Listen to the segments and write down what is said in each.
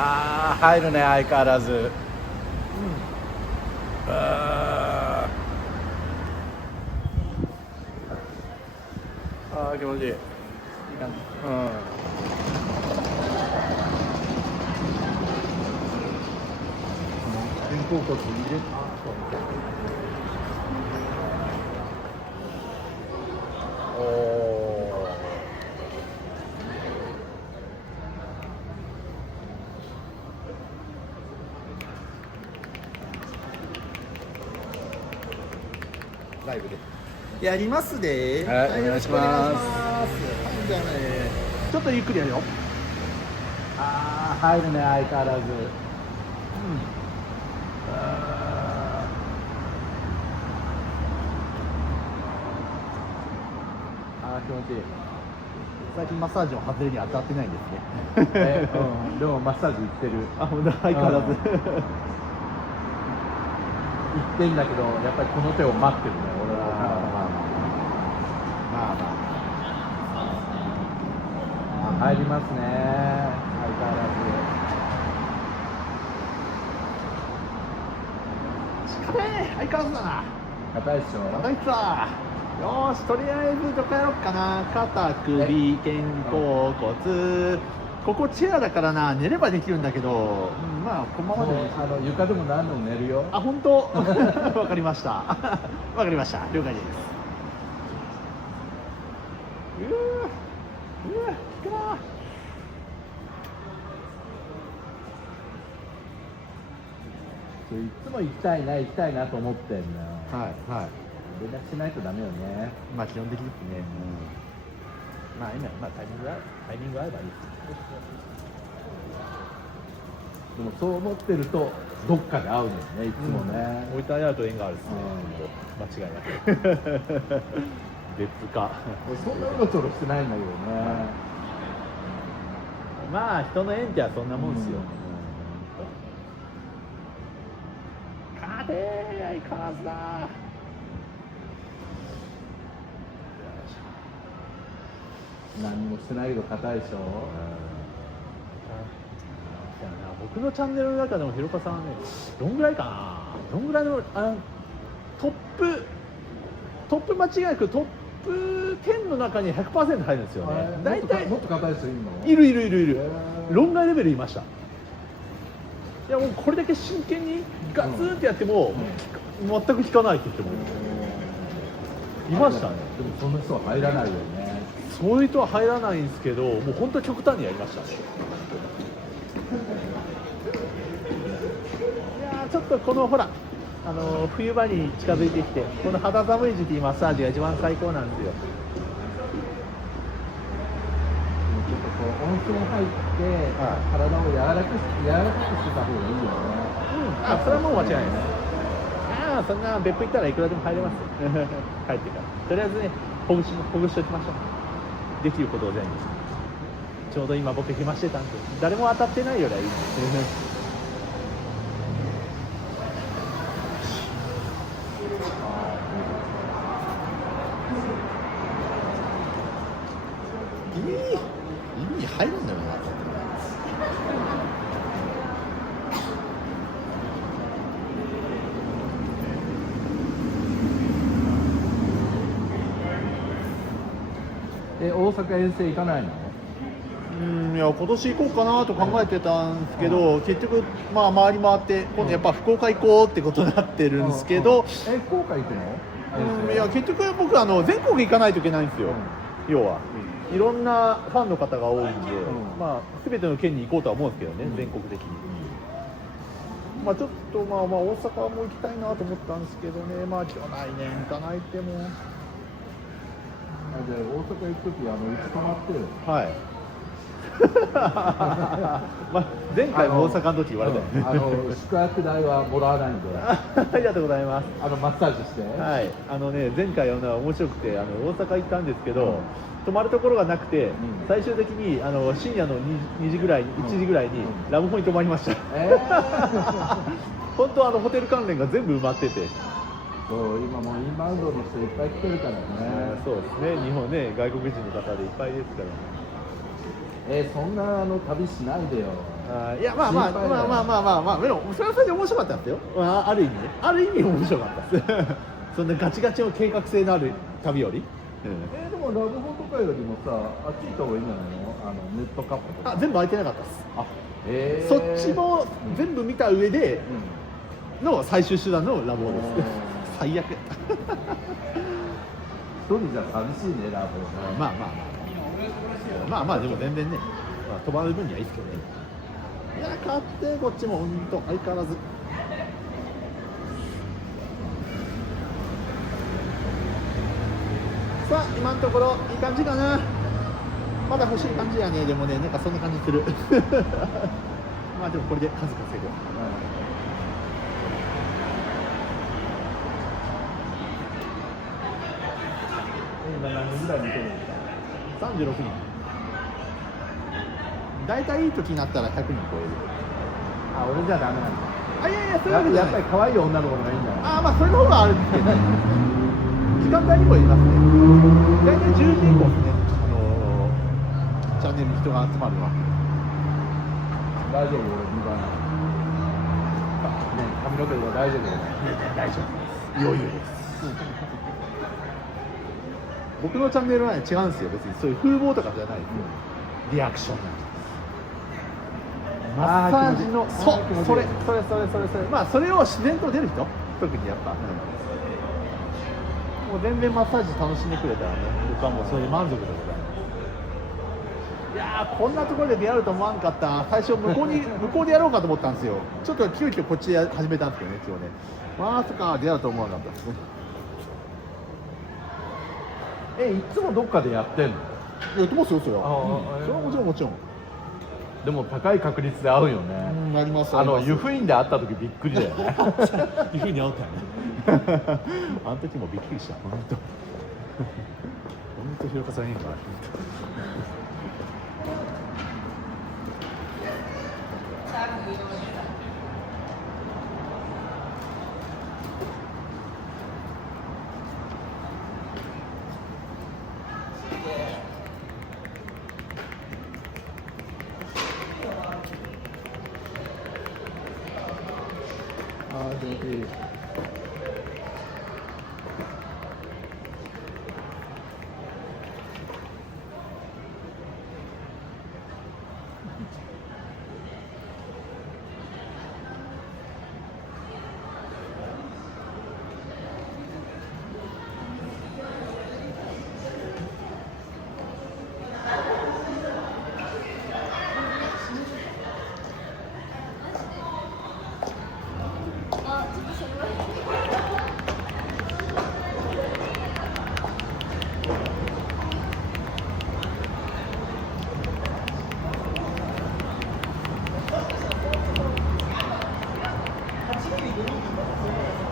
ああ入るね相変わらず。ああ気持ちいい。肩甲骨入れた。おお。ライブでやりますで。はい、お願いします。はいじゃあね、ちょっとゆっくりやるよ。ああ入るね相変わらず。ああ気持ちいい。最近マッサージの外れに当たってないんですね。でもマッサージ行ってる。あ、ほんと相変わらず。行ってんだけどやっぱりこの手を待ってるね俺は。入りますね相変わらず。疲れ相変わらずだな。硬いっしょ。硬いっさ。よーし、とりあえずどこやろっかな。肩、首、肩甲骨。ここチェアだからな、寝ればできるんだけど、まあこのままで床でも何でも寝るよ。あ、本当。わかりました。わかりました。了解です。効くな。いつも行きたいなと思ってんのよ。はい。連絡しないとダメよね。まあ基本的ですね。まあ今タイミング合えばいい。でもそう思ってるとどっかで会うのよねいつもね。置いてあると縁があるですね。間違いなく。別か。俺そんなうろちょろしてないんだけどね。まあ人の縁ってはそんなもんですよ。勝てー相変わらずだ。何もしてないけど硬いでしょ。僕のチャンネルの中でもひろかさんはね、どんぐらいかな、どんぐらいのトップ間違いなくトップ10の中に 100% 入るんですよね。大体もっと硬い人いるの？いる。論外レベルいました。いやもうこれだけ真剣にガツンってやっても、全く効かないって言ってもいましたね。でもそんな人は入らないよね。そういう人は入らないんですけど、もう本当に極端にやりましたね。いやちょっとこのほら冬場に近づいてきて、この肌寒い時期にマッサージが一番最高なんですよ。ちょっとこう温泉入って体を柔らかくしてた方がいいよね。あ、それはもう間違いないです。ああ、そんな別府行ったらいくらでも入れますよ。帰ってからとりあえずね、ほぐしておきましょう。できることを全部。ちょうど今僕暇してたんで、誰も当たってないよりはいいんです。耳に入るんだよな。大阪遠征行かないの？いや今年行こうかなと考えてたんですけど、結局まあ回り回って今度やっぱ福岡行こうってことになってるんですけど、福岡行くの？いや結局僕全国行かないといけないんですよ。要はいろんなファンの方が多いんで、まあ全ての県に行こうとは思うんですけどね、全国的に。まあちょっとまあ大阪も行きたいなと思ったんですけどね、まあ来年行かないっても。大阪行くときうち泊まってる。はい。まあ前回も大阪の時言われたよね。宿泊代はもらわないんで。ありがとうございます。マッサージして。はい。前回面白くて大阪行ったんですけど、泊まるところがなくて、最終的に深夜の2時ぐらいに1時ぐらいにラブホに泊まりました。本当ホテル関連が全部埋まってて。そう今もうインバウンドの人いっぱい来てるからね。そうですね。日本ね、外国人の方でいっぱいですからね。そんな旅しないでよ。いやまあまあでもそれはそれで面白かったんですよ。ある意味ね、ある意味面白かったです。そんなガチガチの計画性のある旅より。でもラブホとかよりもさ、あっち行った方がいいんじゃないの？ネットカフェとか。全部空いてなかったです。そっちも全部見た上での最終手段のラブホです。最悪。一人じゃ寂しいね、ラブホ。まあでも全然ね、飛ばる分にはいいですけどね。いや買ってこっちも本当相変わらず。さあ今のところいい感じかな。まだ欲しい感じやね。でもね、なんかそんな感じする。まあでもこれで数稼ぐ。今何人ぐらい見てるんですか？36人。大体いい時になったら100人超える。俺じゃダメなんだ。いやそういうわけじゃない。やっぱり可愛い女の子がいいんだよ。まあそれの方があるんですけどね。時間帯にもよりますね。大体10時以降ですね。チャンネルに人が集まるのは。大丈夫、俺2番。ね、髪の毛とか大丈夫？大丈夫。余裕です。僕のチャンネルはね違うんですよ。別にそういう風貌とかじゃないですよ。リアクションなんです。マッサージのそれまあそれを自然と出る人、特にやっぱ、もう全然マッサージ楽しんでくれたらね、僕はもうそれで満足でございます。いやーこんなところで出会うと思わんかったな。最初向こうでやろうかと思ったんですよ。ちょっと急遽こっちで始めたんですけどね、今日ね。まさか出会うと思わなかったですね。いつもどっかでやってんの？やってますよ、それは。それはもちろん。でも高い確率で会うよね。なります。湯布院で会った時びっくりだよね。湯布院に会ったよね。あの時もびっくりした。本当広岡さんいいから。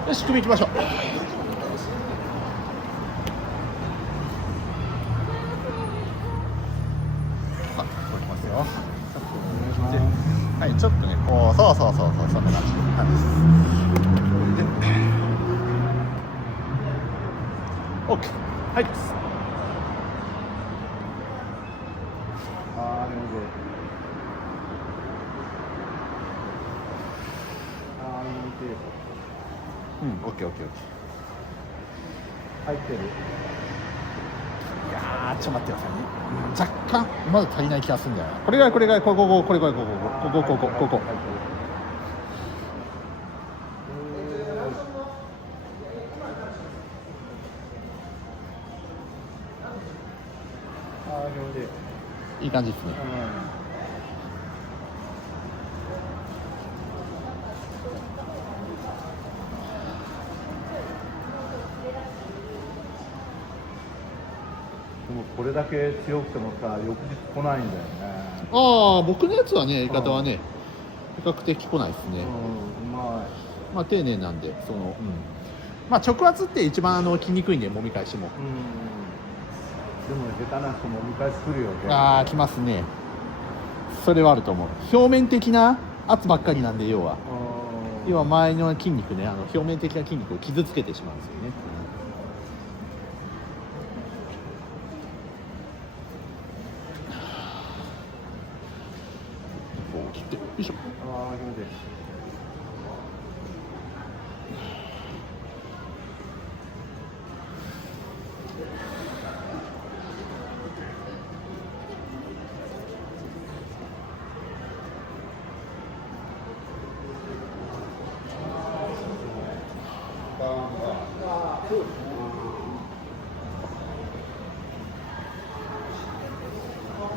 よし、組行きましょう。行きますよ。はい、ちょっとね、こう、そう、そんな感じ。オッケー。はい。オッケー。入ってる。いやー、ちょっと待ってくださいね。若干まだ足りない気がするんだよな。これここ。いい感じですね。でもこれだけ強くてもさ、翌日来ないんだよね。僕のやつはね、言い方はね、比較的来ないですね。まあ丁寧なんで、まあ直圧って一番来にくいんで、揉み返しも。でも下手な人も揉み返し来るよ。来ますね。それはあると思う。表面的な圧ばっかりなんで、要は周りの筋肉ね、表面的な筋肉を傷つけてしまうんですよね。いしょ。ああ、気持ちいい。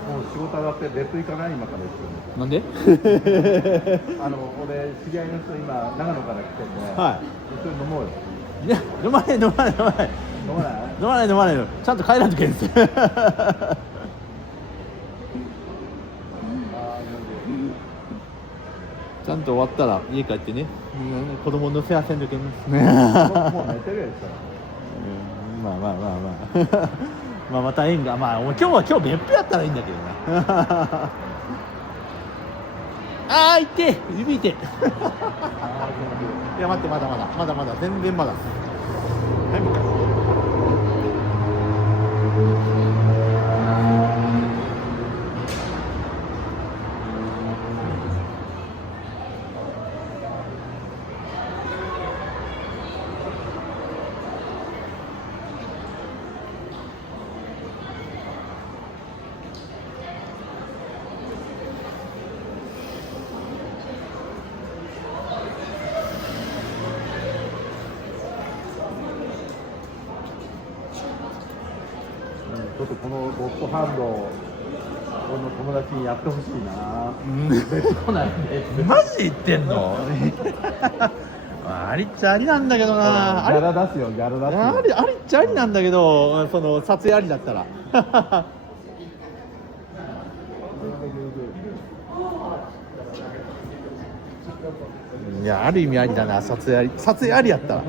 もう仕事上がって別行かない今からですよ。なんで？俺知り合いの人今長野から来てて、は一緒に飲もうよ。い。いや、飲まない飲まない飲まない飲まない？飲まない飲まないよ。ちゃんと帰らんとけんす。ああ、ちゃんと終わったら家帰ってね、子供の世話せんとけん。もう寝てるやつから。まあまあまあまあ。まあまた縁が、まあ今日別府やったらいいんだけどな。あー、痛い、指痛い。いや待って、まだ全然まだ。はい、もう一回。ちょっとこのゴッドハンド俺の友達にやってほしいな。別来ないで。マジ言ってんの？ありっちゃありなんだけどな。ギャラ出すよ、ギャラ出すよ。ありっちゃありなんだけど、その撮影ありだったら。いや、ある意味ありだな。撮影ありやったら。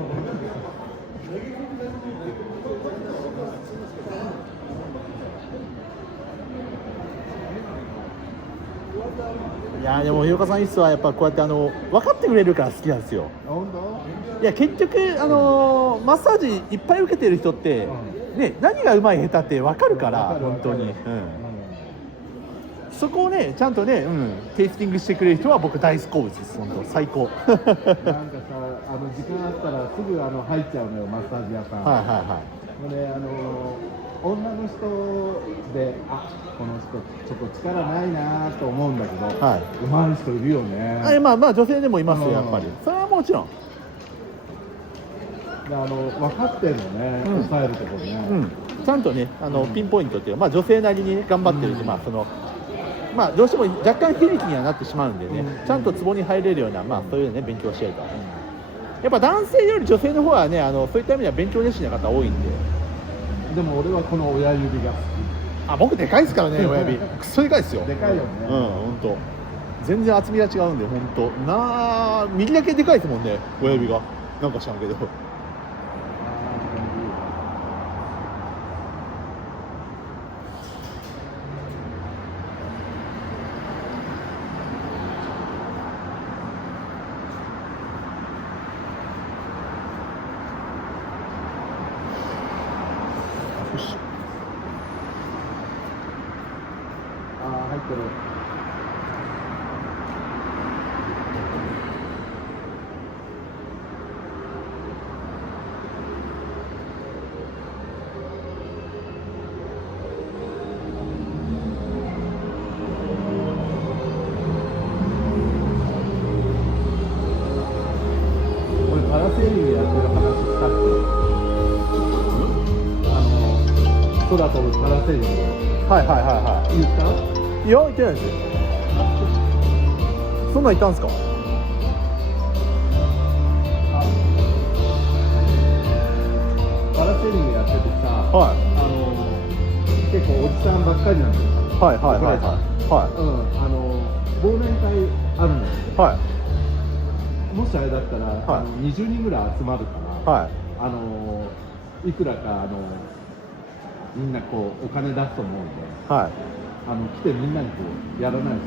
いやでも日岡さんいっすはやっぱこうやって分かってくれるから好きなんですよ。本当？いや結局マッサージいっぱい受けてる人って、ね、何がうまい下手って分かるから本当に、そこをねちゃんとね、テイスティングしてくれる人は僕大好物です本当最高。なんかさ、時間あったらすぐ入っちゃうのよ、マッサージ屋さん。はいはいはい。で女の人で、この人ちょっと力ないなと思うんだけど、はい、上手い人いるよね。まあ女性でもいますよやっぱり。それはもちろん。で分かってるのね、抑えるところね。ちゃんとねピンポイントっていうか、女性なりに、ね、頑張ってるんで、どうしても若干非力にはなってしまうんでね、ちゃんとツボに入れるような、そういうね勉強してると、やっぱ男性より女性の方はねそういった意味では勉強熱心な方多いんで。でも俺はこの親指が好き。僕でかいですからね親指。クソでかいですよ。でかいよね。本当。全然厚みが違うんで本当右だけでかいですもんね親指が。なんか知らんけど。入ってる。俺パラセーリングやってる話したっけ？空飛ぶパラセーリング。はい。言った？いや、行ってないですよ。そんなん行ったんすか？パラセーリングやっててさ、結構おじさんばっかりなんですよ。はい。忘年会あるのよ。はい。もしあれだったら、20人ぐらい集まるから、いくらかみんなこうお金出すと思うんで、はい。来てみんなにこうやらないです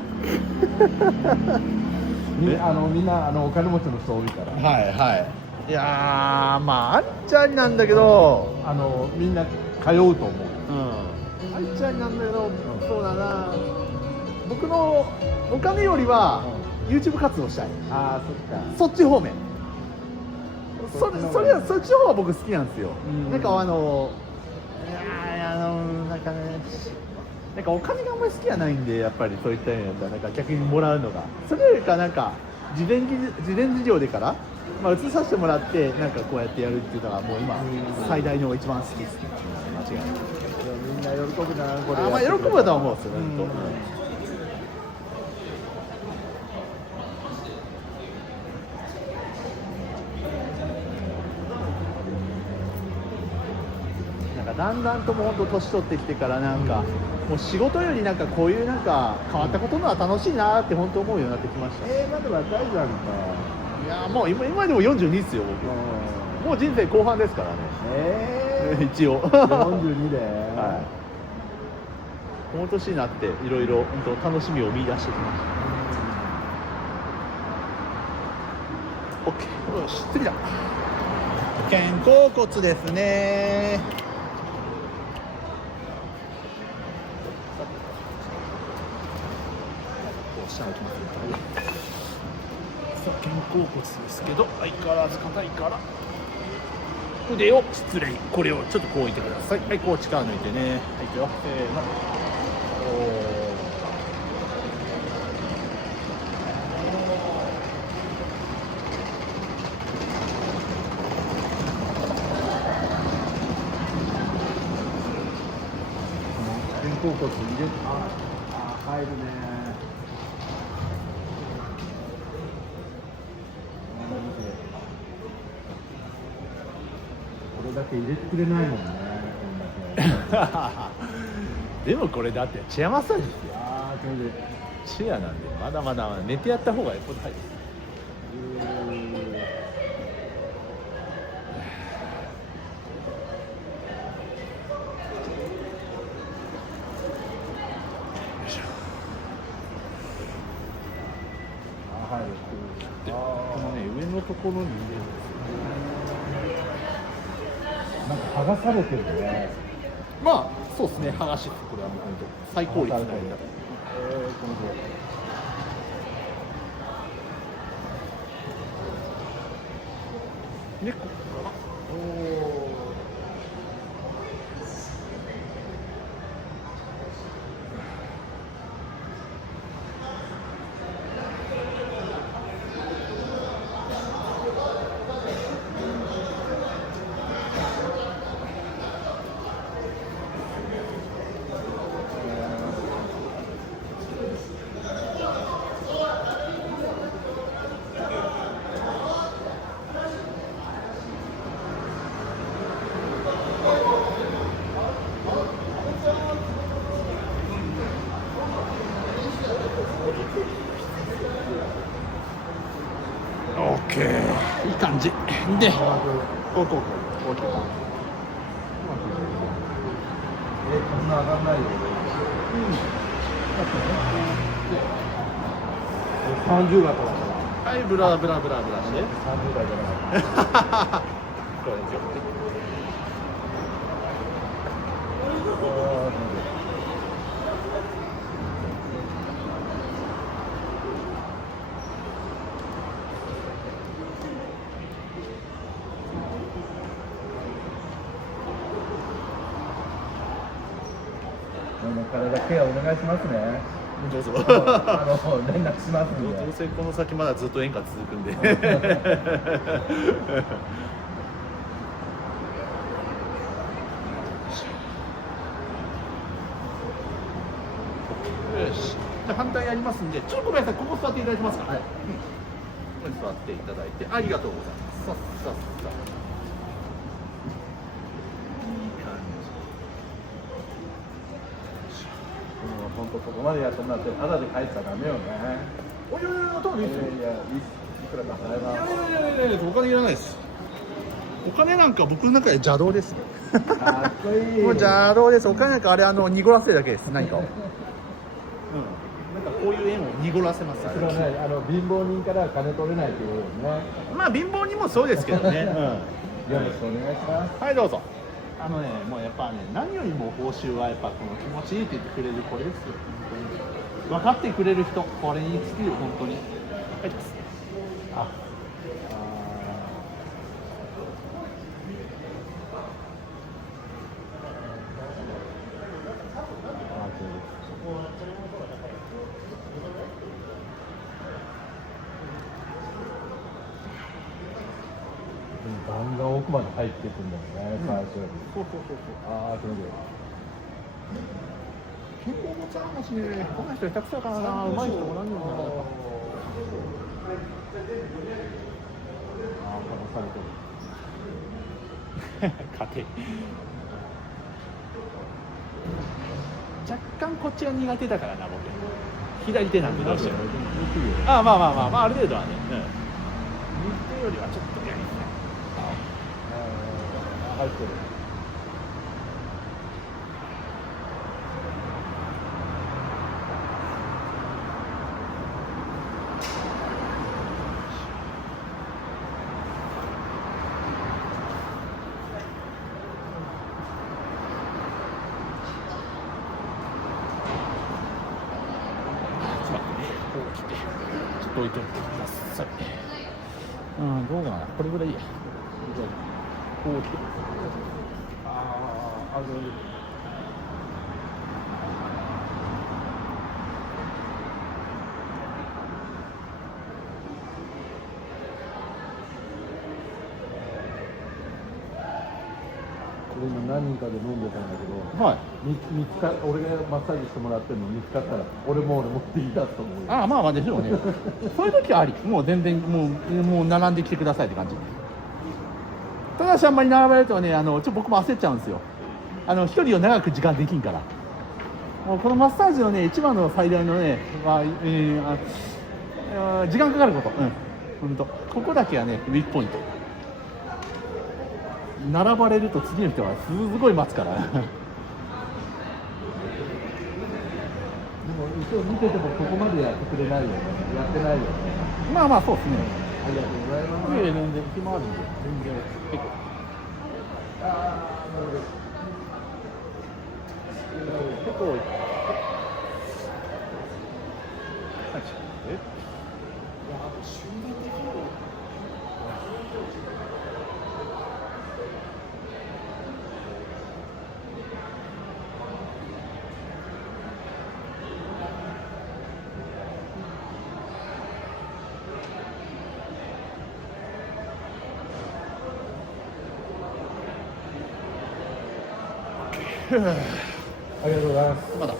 みんなお金持ちの人多いから。はい。いやありっちゃありなんだけど、みんな通うと思う。ありっちゃありなんだけど、そうだな。僕のお金よりは、YouTube 活動したい。ああそっち方面。そっちの方が僕好きなんですよ。なんかなんかね、なんかお金があんまり好きじゃないんで、やっぱりそういった意味だったらなんか逆にもらうのが、それよりかなんか事前事業でから、まあ、移させてもらってなんかこうやってやるっていうのがもう今最大の一番好きですね。間違いない。みんな喜ぶなこれ。まあ喜ぶとは思うんですよね。だんだんとも本当年取ってきてからなんか、もう仕事よりなんかこういうなんか変わったことのは楽しいなって本当思うようになってきました。まだ若いじゃんか。いやもう今でも42ですよ僕。もう人生後半ですからね。一応42で、はい、この年になっていろいろ本当楽しみを見出してきました。 OK、 よし次だ。肩甲骨ですね。下をきます。さあ肩甲骨ですけど相変わらず硬いから腕を失礼、これをちょっとこう置いてください。はい、こう力抜いてね。はい、いくよ、せーの。肩甲骨入れて、入るね。これだけ入れてくれないもんね。でもこれだってチェアマッサージですよ。それでチェアなんでまだまだ寝てやった方がよっぽど早いです。このね上のところに入れるんですよ。なんか剥がされてるね。まあそうですね、剥がし、これはもう本当最高率のやり方。でここからOK、 いい感じで、こうこんな上がんないよ。30型だから。はい、ブラブラブラブラして。30代じゃない。これですよ。体ケアお願いしますね。どうぞ。連絡しますんで。どうせこの先まだずっと演歌続くんで。よし。じゃあ反対やりますんで、ちょっとごめんなさい、ここ座っていただけますか。はい。ここに座っていただいて、ありがとうございます。さっさっさ。本当そこまでやってもらってただで帰ったらダメよね。おいやいや、多分いいですよ。いくらか払えば。いやお金いらないです。お金なんか僕の中で邪道ですね。かっこいい。もう邪道です。お金なんかあれ濁らせるだけです。何かを。なんかこういう円を濁らせます。それはね、貧乏人から金取れないっていうことですね。まあ貧乏人もそうですけどね。よろしくお願いします。はいどうぞ。もうやっぱね、何よりも報酬はやっぱこの気持ちいいって言ってくれるこれですよ。分かってくれる人、これに尽きる本当に。入ってます。あガンガン奥まで入っていくんだよね、最初より。そうそうそうそう。ああ、それで。健康もちゃうましね、こんな人下手くそやからな、うまい人も何人もなかなか。ああ、かされてる。勝て。若干こっちが苦手だからな、僕。左手なんでどうしても。ああ、まあまあまあまあ、ある程度はね。右手よりはちょっとやりづらい。入ってる。ちょっと置いといてください。うん、どうかな、これぐらいいいや。こう来て。ああ、これ今何人かで飲んでたんだけど、はい。見つか俺がマッサージしてもらってるの見つかったら俺も持ってきたと思うよ。ああ、まあまあでしょうね。そういう時はあり。もう全然もう並んできてくださいって感じ。ただしあんまり並ばれるとね、僕も焦っちゃうんですよ。一人を長く時間できんから。もうこのマッサージのね、一番の最大のね、時間かかること。本当。ここだけはね、ウィークポイント。並ばれると次の人はすごい待つから。でも一応見ててもここまでやってくれないよね。やってないよね。まあまあそうですね。ありがとうございます。全然暇あるんで、全然結構。ああ、なるほど。結構。ありがとうございます。まだ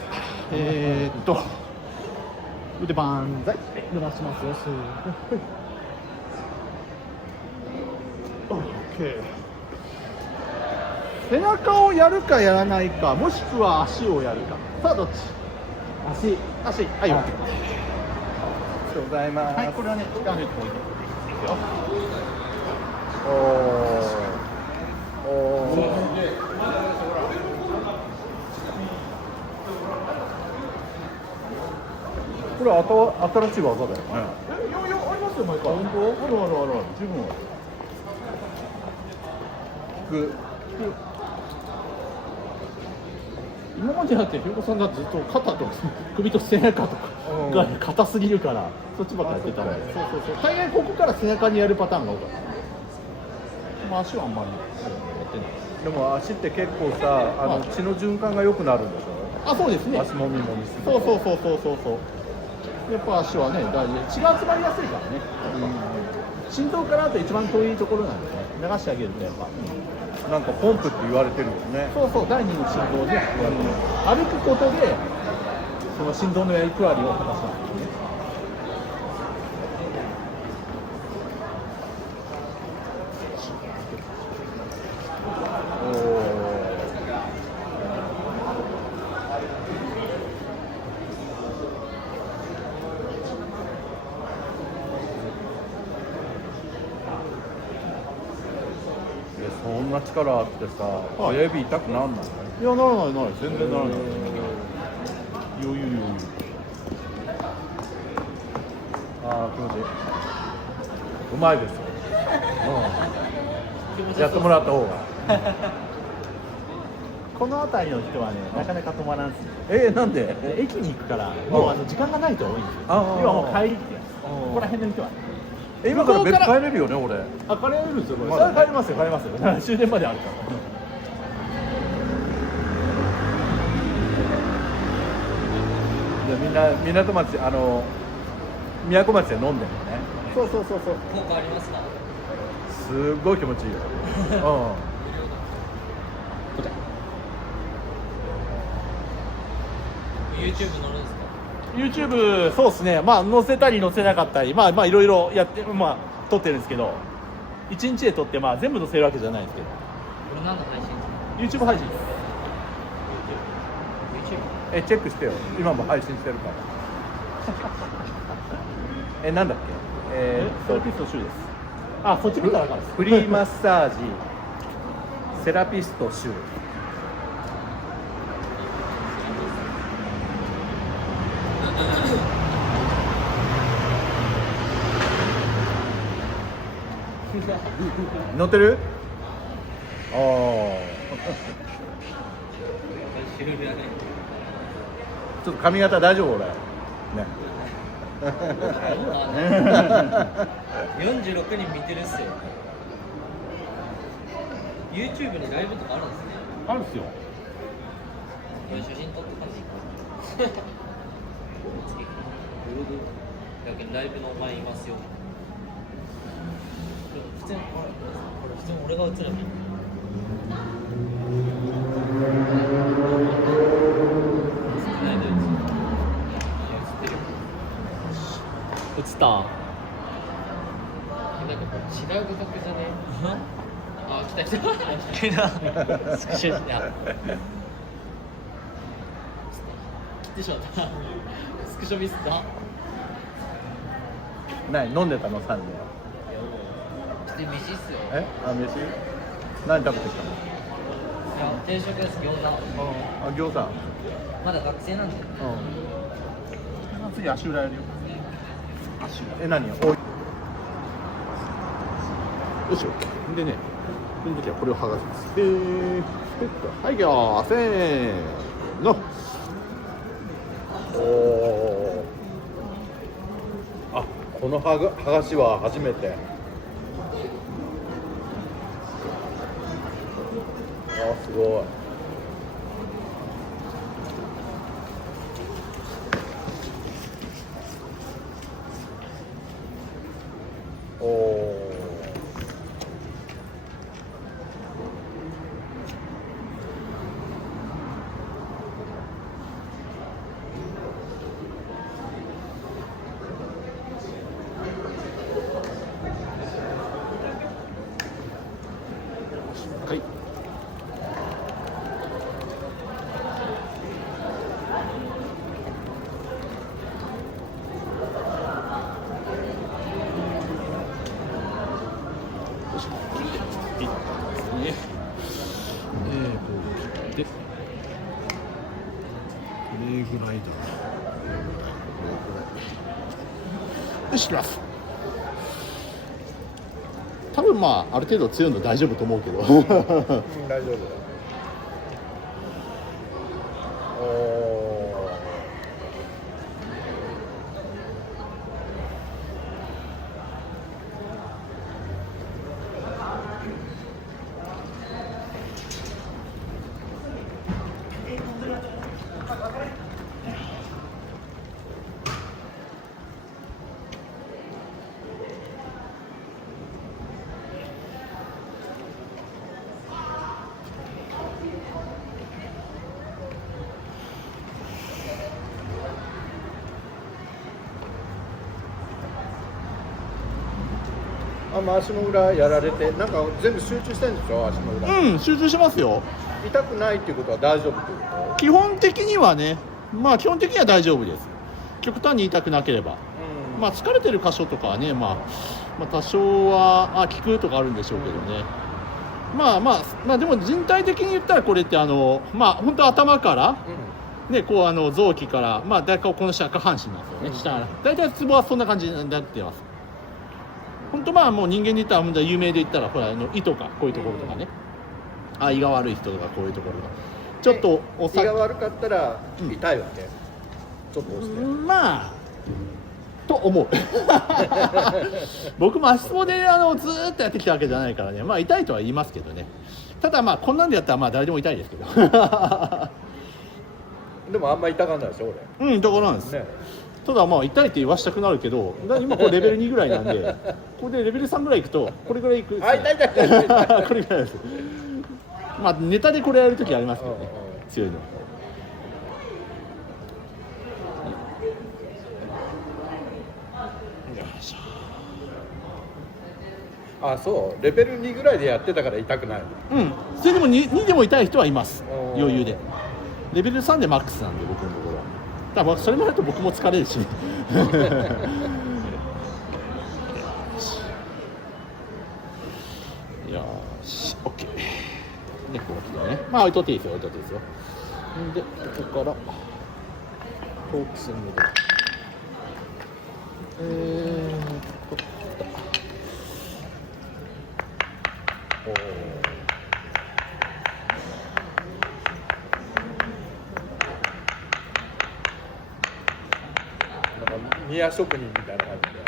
腕万歳伸ばしますよ。OK。背中をやるかやらないか、もしくは足をやるか。さあどっち？足。はい。ありがとうございます。はい、これはね、時間で置いていいですよ。これ新しい技だよね。ありますよ、毎回。本当？ある。十分。今までだってひろこさんだってずっと肩と首と背中とかが硬すぎるからそっちばっかやってたら、そう大概ここから背中にやるパターンが多かった。まあ足はあんまりやってないです。でも足って結構さ、血の循環が良くなるんでしょ。あ、そうですね。足もみもみする。そう。やっぱ足はね大事で血が集まりやすいからね。心臓からあと一番遠いところなんでね、流してあげるとやっぱ。なんかポンプって言われてるよね。そう、第二の心臓で歩くことでその心臓の役割を果たすんですね。そんな力あってさ、親指痛くなんない？いや、ならない、全然ならない。余裕。ああ、気持ちいい。うまいですよ。やってもらった方が。この辺りの人はね、なかなか止まらんすよ。なんで？駅に行くから、もう時間がない人が多いんですよ。要はもう帰りってやつ。ここら辺の人は今から別帰れるよね俺。あ、帰れるんですよ、これ。まだね帰りますよ、帰りますよ。終電まであるから。じゃあみんな港町宮古町で飲んでるのね。そうそう。効果ありますか？すっごい気持ちいいよ。YouTube 乗るんですか？ YouTube、そうですね。まあ載せたり載せなかったり、まあいろいろやって撮ってるんですけど、1日で撮って全部載せるわけじゃないんですけど。これ何の配信ですか？ YouTube 配信です。 YouTube？ チェックしてよ。今も配信してるから。なんだっけ？セラピストシュウです。あ、そっち見たら分かるです。フリーマッサージセラピストシュウ。乗ってる？ああ。ちょっと髪型大丈夫俺。ね。46人見てるっすよ。YouTube にライブとかあるんですね。あるんですよ。これ写真撮って感じ。ライブのお前いますよ。普通に普通に俺が映るの。映った。なんかこれ違う画角じゃね？あ、来た。スクショした。切ってしまった。スクショミスった。何飲んでたの3人？で飯っすよ。飯？何食べてきたの？いや定食です。餃子。餃子。まだ学生なんで。次足裏やるよ。何？よし、OK。でね、その時はこれを剥がします。で、はい、じゃあ、せーの。おお。あ、この剥がしは初めて。あ、すごい。おお。はい。で、これぐらいだ。よし、いきます。多分ある程度強いの大丈夫と思うけど。大丈夫だ。おお。足の裏やられて、なんか全部集中してるんでしょ、足の裏。うん、集中しますよ。痛くないっていうことは大丈夫っていうこ基本的にはね、基本的には大丈夫です。極端に痛くなければ。と？疲れてる箇所とかはね、多少は効くとかあるんでしょうけどね。でも人体的に言ったらこれって本当頭からね、こう臓器から大体この下半身なんですよね。下大体ツボはそんな感じになってます。本当もう人間で言ったら有名で言ったら胃とかこういうところとかね、胃が悪い人とかこういうところがちょっと胃が悪かったら痛いわけ、ちょっと押してと思う僕も足つぼでずーっとやってきたわけじゃないからね、まあ痛いとは言いますけどね。ただまあこんなんでやったらまあ誰でも痛いですけどでもあんま痛がんないでしょ俺。痛がらないです、ね、ただまあ痛いって言わしたくなるけど、今これレベル2ぐらいなんでこれでレベル3ぐらいいくとこれぐらいいく、あ、痛い痛い痛い痛い痛いこれぐらいです。まあネタでこれやるときありますけどね、強いの。あ、そうレベル2ぐらいでやってたから痛くない。それでも 2でも痛い人はいます、余裕で。レベル3でマックスなんで僕のところは。だからそれもあると僕も疲れるしよし OK でこうだね。まあ置いとっていいですよ、置いとっていいですよ。でここからトークスにでなんか宮職人みたいな感じで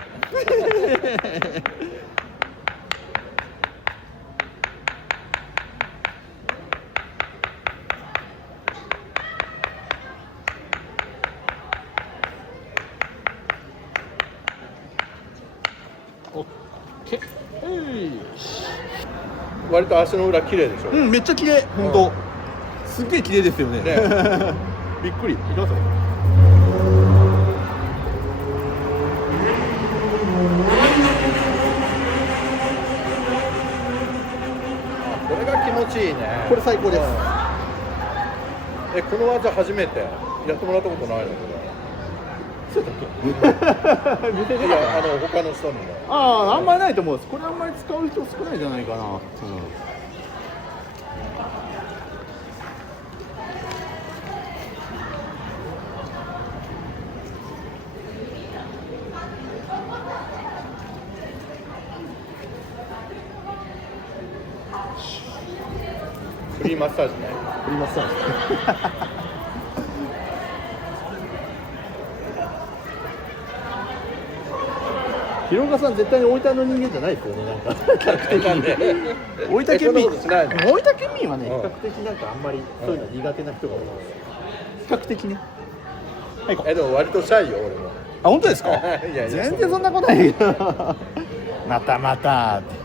割と足の裏綺麗でしょ。めっちゃ綺麗、本当。すっげえ綺麗ですよね。びっくり。いきますよ。これが気持ちいいね。これ最高です。この技初めてやってもらったことないのこれ。そうだっけ？見ていや他の人にも。あんまりないと思うんです。これあんまり使う人少ないんじゃないかな。フリーマッサージね。フリーマッサージ。広岡さん絶対に大分の人間じゃないですよね、なんか比較的に大分県民はね、比較的なんかあんまりそういうの苦手な人が多いです。比較的ね。でも割とシャイよ俺も。あ、本当ですか？いや全然そんなことないけどまたまたって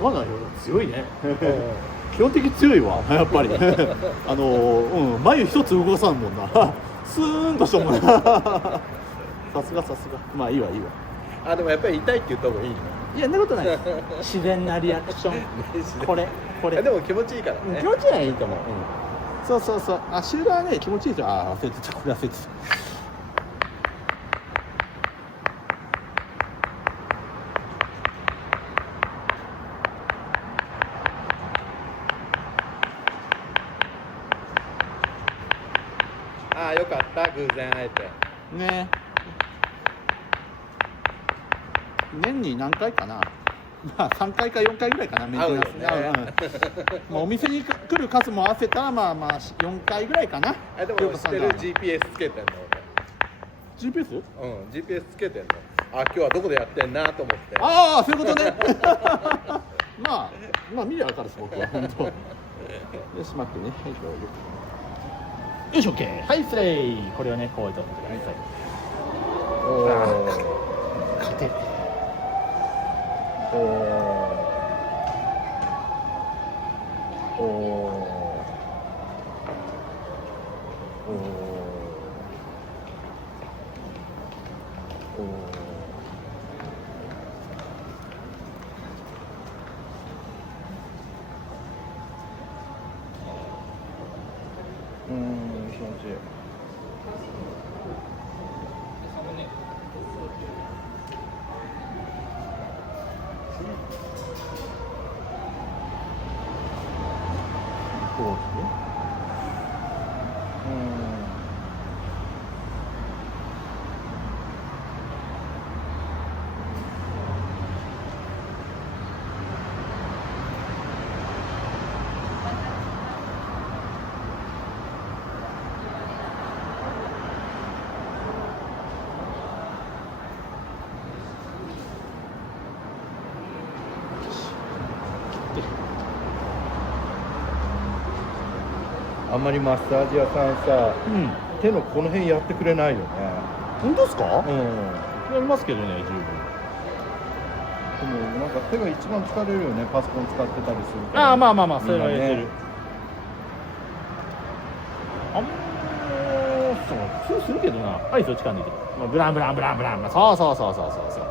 まだ強いね基本的に強いわやっぱり眉一つ動かさんもんなスーンとしたもんなさすがまあいいわでもやっぱり痛いって言った方がいいね。いやそんなことない自然なリアクションこれでも気持ちいいからね。気持ちいいはいいと思う、そう足裏はね気持ちいいですよ。忘れてたこれ忘れてたよかった偶然会えてね。年に何回かな、まあ3回か4回ぐらいかな、メンテナンスね。まあお店に来る数も合わせたらまあ4回ぐらいかな。でも知ってる GPS つけてんの？GPS？ GPS つけてんの。今日はどこでやってんなと思って。そういうことねまあ見りゃ分かるです僕は本当よし待ってね。よし OK。はい失礼。これをねこうやって取ってください。勝て。気持ちいい。こうですね。あんまりマッサージ屋さんさ、手のこの辺やってくれないよね。本当ですか？うん。やりますけどね、十分。でもなんか手が一番疲れるよね、パソコン使ってたりするから。ああ、まあまあまあ、それは言ってる。みんなねそうするけどな。はい、そっちから抜いて。ブランブランブランブラン。そうそうそうそうそうそう。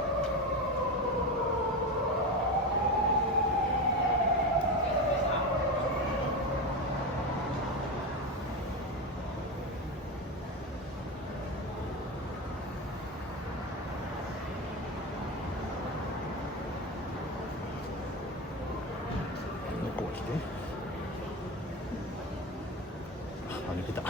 こうして。あ、抜けた。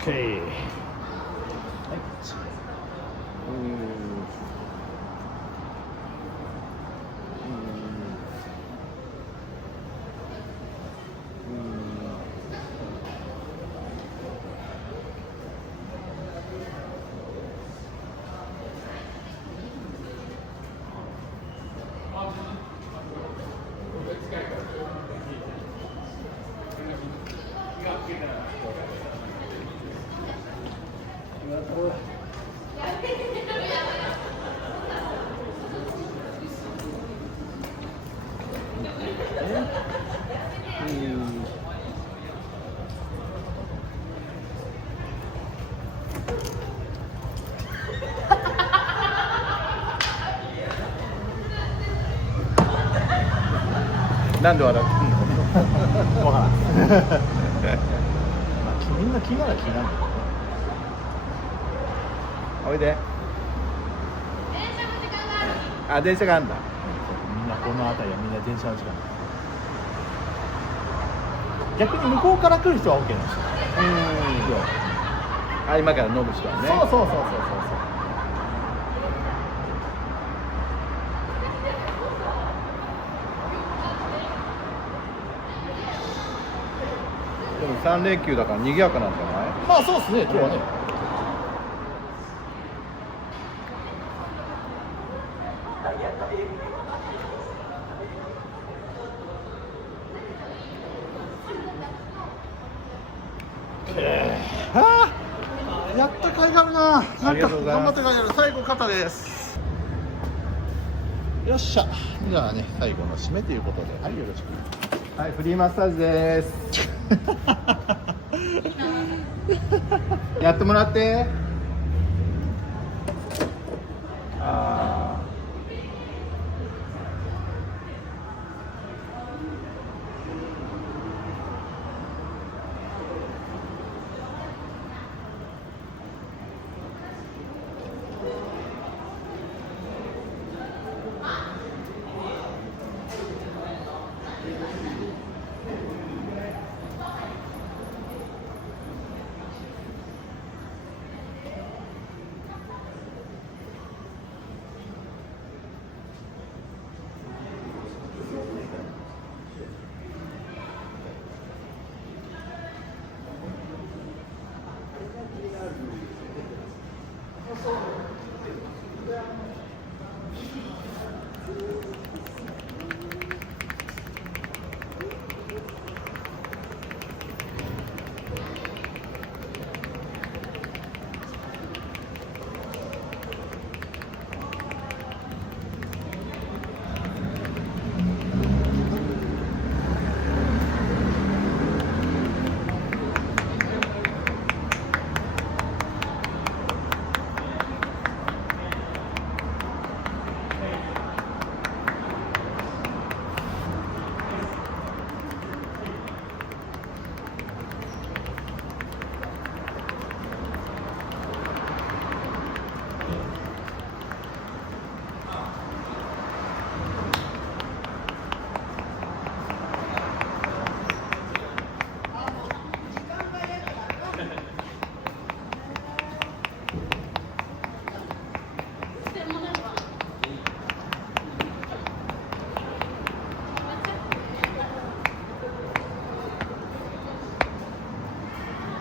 OK。はい。なんで笑ってんの？わからん。まあ、みんな気になる気になる。おいで。あ、電車があんだ。みんなこの辺りはみんな電車の時間。逆に向こうから来る人は OK なんですよ。あ、今から飲む人はね。そうそうそうそうそう。でも3連休だから賑やかなんじゃない？まあそうですね、今日はね。やった甲斐があるな。なんか頑張って甲斐がある。最後肩です。よっしゃ。じゃあね、最後の締めということで、はい、よろしく。はい、フリーマッサージです。やってもらって。あ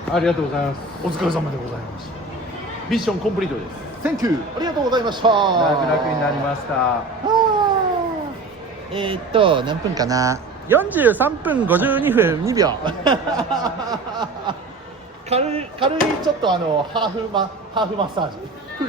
ありがとうございます。お疲れ様でございました。ミッションコンプリートです。Thank you。ありがとうございました。楽々になりました。何分かな。43分52分2秒軽いちょっとハーフマッサージ。